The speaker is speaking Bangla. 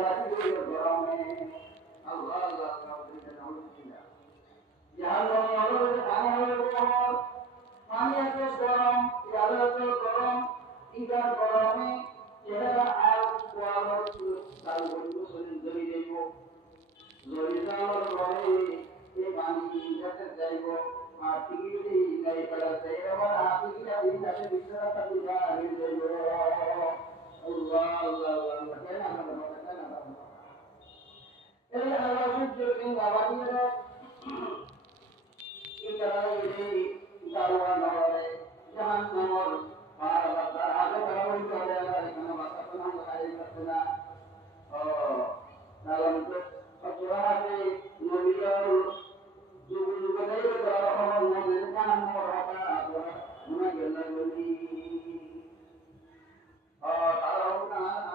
গরমে আল্লাহ আল্লাহ নাউজুবিল্লাহ জাহান্নামী আগুনের পানি হলো গরম পানি এত গরম আলো এত গরম ইদার গরমে চেহারা আর কোয়ালো তার বন্ধু শরীর জ্বলি যাইব জ্বলি যাওয়ার পরে এই পানি যাতে যাইব আর টিকিটি নাই পারা যাই আবার টিকিটা দিন যাতে বিছানা পাতি যা হয়ে যাইব আল্লাহ আল্লাহ আল্লাহ কেন না এই আল্লাহ সূর্য সিং বাবাজিরা এই কারণে এই দাওয়া নরে জাহান্নামর আর বাবা আগে বরাবরই চলে আর এখানে বাসা তো নাম লাগাই করতে না ও নালন তো সচরাতে নবীর যুগ যুগ ধরে দেওয়া হলো মনে জাহান্নামর হতা আপনারা মনে গেল বলি তারা